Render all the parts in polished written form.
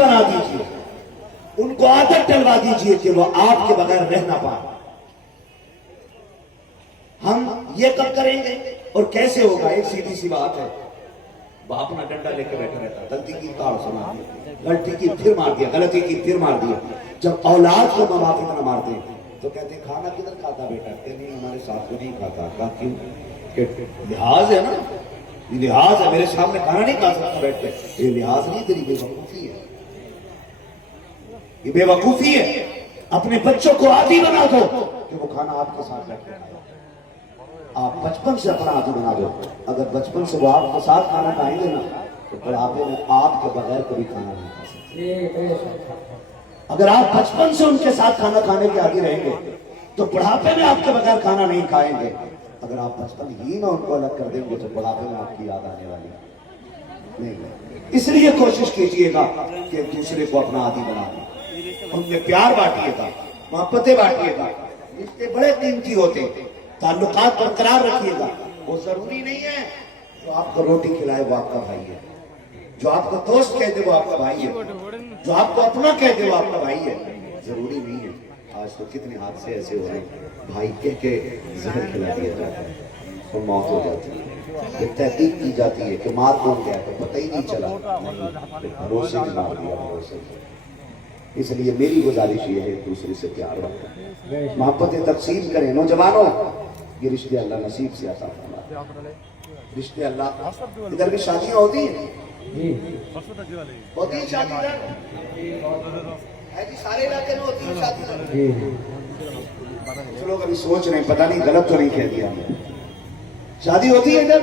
बना दीजिए, उनको आदत डलवा दीजिए कि वो आपके बगैर रह ना पाए। हम ये कब करेंगे और कैसे होगा? एक सीधी सी बात है, बाप ना डंडा लेके बैठा रहता, गलती की ताड़ सुना दिया, गलती की फिर मार दिया, गलती की फिर मार दिया। जब औलाद को माँ बाप इतना मारते हैं तो कहते हैं खाना किधर खाता बेटा? कहते नहीं हमारे साथ को नहीं खाता। कहा क्यों? लिहाज है ना, लिहाज है, मेरे सामने खाना नहीं खा सकता बैठ के। ये लिहाज नहीं, तेरी बेवकूफी है, ये बेवकूफी है। अपने बच्चों को आदी बना दो कि वो खाना आपके साथ बैठ के खाए। आप बचपन से अपना आदी बना दो। अगर बचपन से वो आपके साथ खाना खाएंगे ना तो बुढ़ापे में आपके बगैर कभी खाना नहीं खा सकते। अगर आप बचपन से उनके साथ खाना खाने के आदी रहेंगे तो बुढ़ापे में आपके बगैर खाना नहीं खाएंगे। अगर आप बचपन ही में उनको अलग कर देंगे तो बुढ़ापे में आपकी याद आने वाली नहीं। इसलिए कोशिश कीजिएगा कि एक दूसरे को अपना आदी बना दें, उनमें प्यार बांटिएगा, मोहब्बतें बांटिएगा। रिश्ते बड़े कीमती होते हैं, ताल्लुकात बरकरार रखिएगा। वो जरूरी नहीं है जो आपको रोटी खिलाए वो आपका भाई है, जो आपको दोस्त कह दे वो आपका भाई है, जो आपको अपना कह दे वो आपका भाई है। जरूरी नहीं है। आज तो कितने हादसे ऐसे हो रहे हैं, भाई कह के जहर खिला दिया जाता है तो मौत हो जाती है। तहकीक की जाती है कि मार कौन गया तो पता ही नहीं चला, भरोसे में मार दिया, भरोसे। इसलिए मेरी गुजारिश ये है, एक दूसरे से प्यार रखें, मोहब्बतें तकसीम करें। नौजवानों, ये रिश्ते अल्लाह नसीब से आता है, रिश्ते अल्लाह। इधर भी शादियां होती हैं, होती है शादी है जी, सारे इलाके में होती है शादी। कुछ लोग अभी सोच रहे हैं पता नहीं गलत तो नहीं कह दिया हमने। शादी होती है इधर,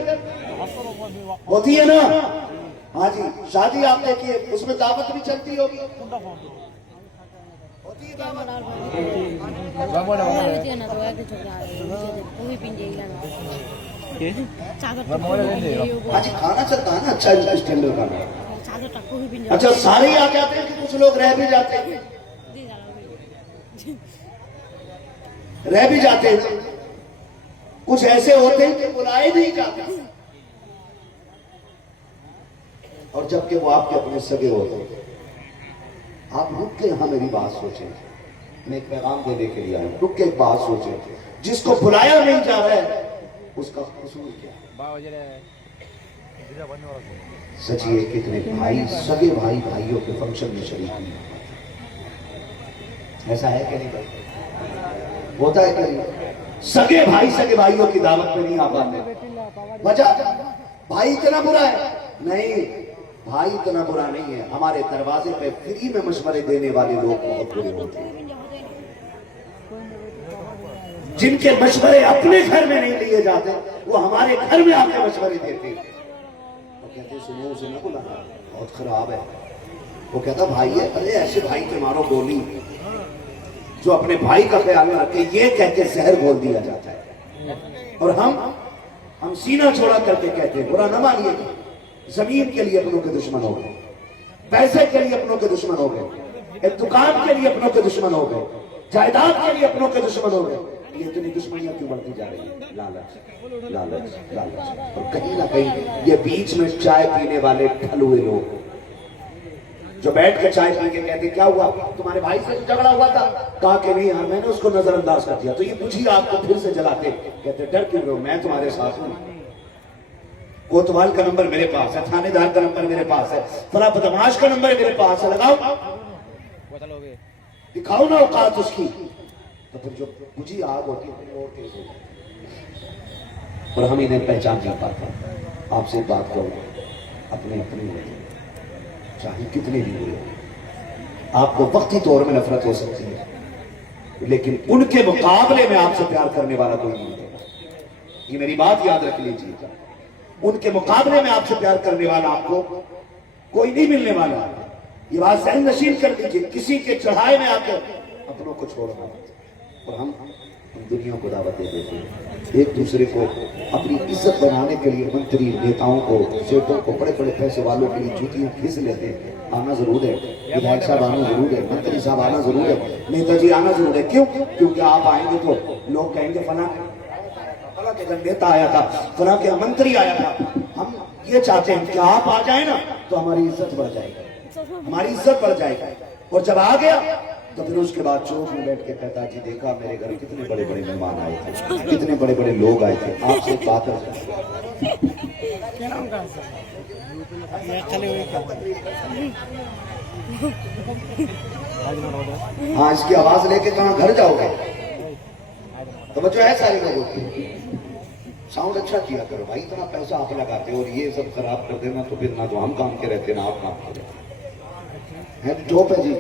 होती है ना? हाँ जी, शादी आप देखिए, उसमें दावत भी चलती होगी, होती है दावत। हाँ जी, खाना चलता है ना अच्छा स्टैंडर्ड खाना। अच्छा, सारे ही आ जाते हैं कि कुछ लोग रह भी जाते हैं? रह भी जाते हैं, कुछ ऐसे होते हैं कि बुलाए नहीं जाते, और जबकि वो आपके अपने सगे होते हैं। आप रुक के यहां मेरी बात सोचें, मैं एक पैगाम देने के लिए आया, रुक के एक बात सोचें। जिसको बुलाया नहीं जा रहा है उसका कसूर क्या है? सचिए कितने भाई, सगे भाई भाइयों के फंक्शन में शरीक नहीं, ऐसा है कि नहीं? होता है कि नहीं? सगे भाइयों की दावत में नहीं आ पाते। वजह भाई इतना बुरा है? नहीं, भाई इतना बुरा नहीं है। हमारे दरवाजे पे फ्री में मशवरे देने वाले लोग बहुत बुरे होते हैं। जिनके मशवरे अपने घर में नहीं लिए जाते वो हमारे घर में आके मशवरे देते हैं। वो कहते सुनो उसे ना बुला, बहुत खराब है। वो कहता भाई है, अरे ऐसे भाई के मारो गोली जो अपने भाई का ख्याल न रखे, ये कह के जहर बोल दिया जाता है। और हम सीना छोड़ा करके कहते हैं, बुरा न मानिएगा, जमीन के लिए अपनों के दुश्मन हो गए, पैसे के लिए अपनों के दुश्मन हो गए, एक दुकान के लिए अपनों के दुश्मन हो गए, जायदाद के लिए अपनों के दुश्मन हो गए। ये इतनी दुश्मनियां क्यों बढ़ती जा रही है? लालच, लालच, लालच। और कहीं ना कहीं ये बीच में चाय पीने वाले ठल हुए लोग जो बैठ के चाय पी के कहते क्या हुआ तुम्हारे भाई से झगड़ा हुआ था? कहा कि नहीं यार मैंने उसको नजरअंदाज कर दिया। तो ये पूछिए आपको फिर से जलाते, कहते डर क्यों रहे हो, मैं तुम्हारे साथ हूं। कोतवाल का नंबर मेरे पास है, थानेदार का नंबर मेरे पास है, फला बदमाश का नंबर मेरे पास है, लगाओ दिखाओ ना औकात उसकी। तो फिर जो बुझी आग होती है और तेज होती, और हम इन्हें पहचान नहीं पाते। आपसे बात करूं, अपने अपने होते चाहे कितने भी हुए, आपको वक्ती तौर में नफरत हो सकती है लेकिन उनके मुकाबले में आपसे प्यार करने वाला कोई नहीं है। ये मेरी बात याद रख लीजिएगा, उनके मुकाबले में आपसे प्यार करने वाला आपको कोई नहीं मिलने वाला। ये बात सहन नशीन कर लीजिए, किसी के चढ़ाए में आकर अपनों को छोड़ना। और हम दुनिया को दावत देते हैं, एक दूसरे को अपनी इज्जत बनाने के लिए मंत्री नेताओं को, सेठों को, बड़े बड़े पैसे वालों के लिए जूतियां खींच लेते हैं। आना जरूर है, विधायक साहब आना जरूर है, मंत्री साहब आना जरूर है, नेताजी आना जरूर है। क्यों? क्योंकि आप आएंगे तो लोग कहेंगे फला के जब नेता आया था, फला के मंत्री आया था। हम ये चाहते हैं कि आप आ जाए ना तो हमारी इज्जत बढ़ जाएगी। हमारी इज्जत बढ़ जाएगी। और जब आ गया तो फिर उसके बाद चौक में बैठ के कहता जी देखा मेरे घर कितने बड़े बड़े मेहमान आए थे, कितने बड़े बड़े लोग आए थे, आपसे एक बात हाँ इसकी आवाज लेके कहाँ घर जाओगे? तो बच्चों है सारे लोगों की साउंड अच्छा किया करो भाई, इतना पैसा आप लगाते हो और ये सब खराब कर देना तो फिर ना तो हम काम के रहते ना आप काम के रहते है। टॉप है जी,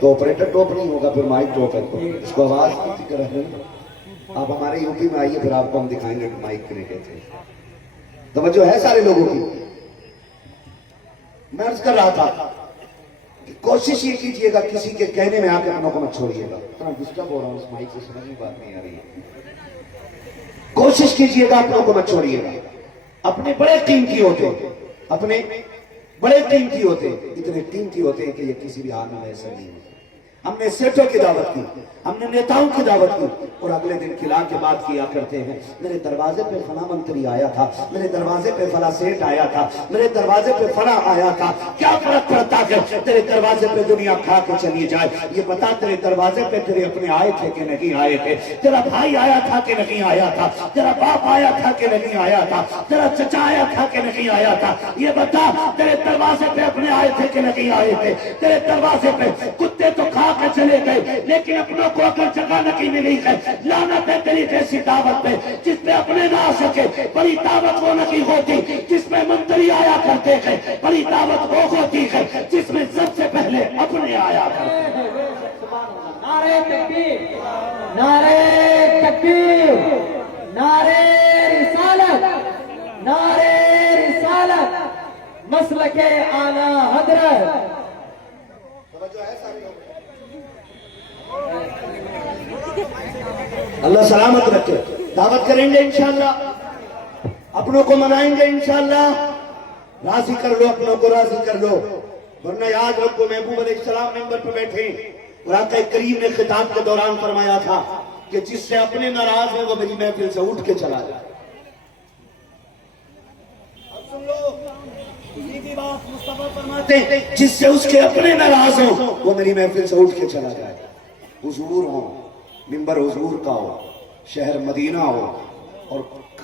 तो ऑपरेटर टॉप नहीं होगा फिर माइक टॉप है, तो इसको आवाज की तरह आप हमारे यूपी में आइए फिर आपको हम दिखाएंगे कि माइक किने कहते हैं। तो जो है सारे लोगों की मैं अर्ज कर रहा था कि कोशिश ये कीजिएगा किसी के कहने में आके अपनों को मत छोड़िएगा। इतना डिस्टर्ब हो रहा हूँ इस माइक से, समझ में बात नहीं आ रही है। कोशिश कीजिएगा अपनों को मत छोड़िएगा। अपने बड़े कीमती होते, अपने बड़े कीमती होते, इतने कीमती होते हैं कि ये किसी भी हाल में ऐसा नहीं होता। हमने सेठों की दावत की, हमने नेताओं की दावत की और अगले दिन खिला के बात किया करते हैं मेरे दरवाजे पे फला मंत्री आया था, मेरे दरवाजे पे फला सेठ आया था, मेरे दरवाजे पे फला आया था। क्या फर्क पड़ता है तेरे दरवाजे पे दुनिया खा के चली जाए, ये बता तेरे दरवाजे पे तेरे अपने आए थे कि नहीं आए थे, तेरा भाई आया था कि नहीं आया था, तेरा बाप आया था कि नहीं आया था, तेरा चचा आया था कि नहीं आया था, ये बता तेरे दरवाजे पे अपने आए थे कि नहीं आए थे। तेरे दरवाजे पे कुत्ते तो खा के चले गए लेकिन अपनों को अगर जगह नहीं मिली है। लानत है तेरी ऐसी दावत पे जिसमें अपने ना आ सके। बड़ी दावत वो नहीं होती जिसमें मंत्री आया करते हैं, बड़ी दावत वो होती है जिसमें सबसे पहले अपने आया करते हैं। नारे तकबीर, नारे तकबीर, नारे रिसालत, नारे रिसालत, मसलके आला हजरत। अल्लाह सलामत रखे। दावत करेंगे इंशाअल्लाह, अपनों को मनाएंगे इंशाअल्लाह। राजी कर लो, अपनों को राजी कर लो, वरना याद रखो महबूब अलैहिस्सलाम मिंबर पर बैठे और आका करीम ने खिताब के दौरान फरमाया था कि जिससे अपने नाराज है वो मेरी महफिल से उठ के चला जाए। सुन लो, ये भी बात मुस्तफा फरमाते हैं जिससे उसके अपने नाराज हो वो मेरी महफिल से उठ के चला जाए। हुजूर हो, मिंबर हुजूर का हो, शहर मदीना हो और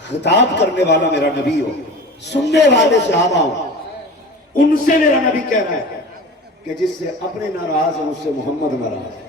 खिताब करने वाला मेरा नबी हो, सुनने वाले सहाबा हो, उनसे मेरा नबी कह रहा है कि जिससे अपने नाराज है उससे मोहम्मद नाराज है।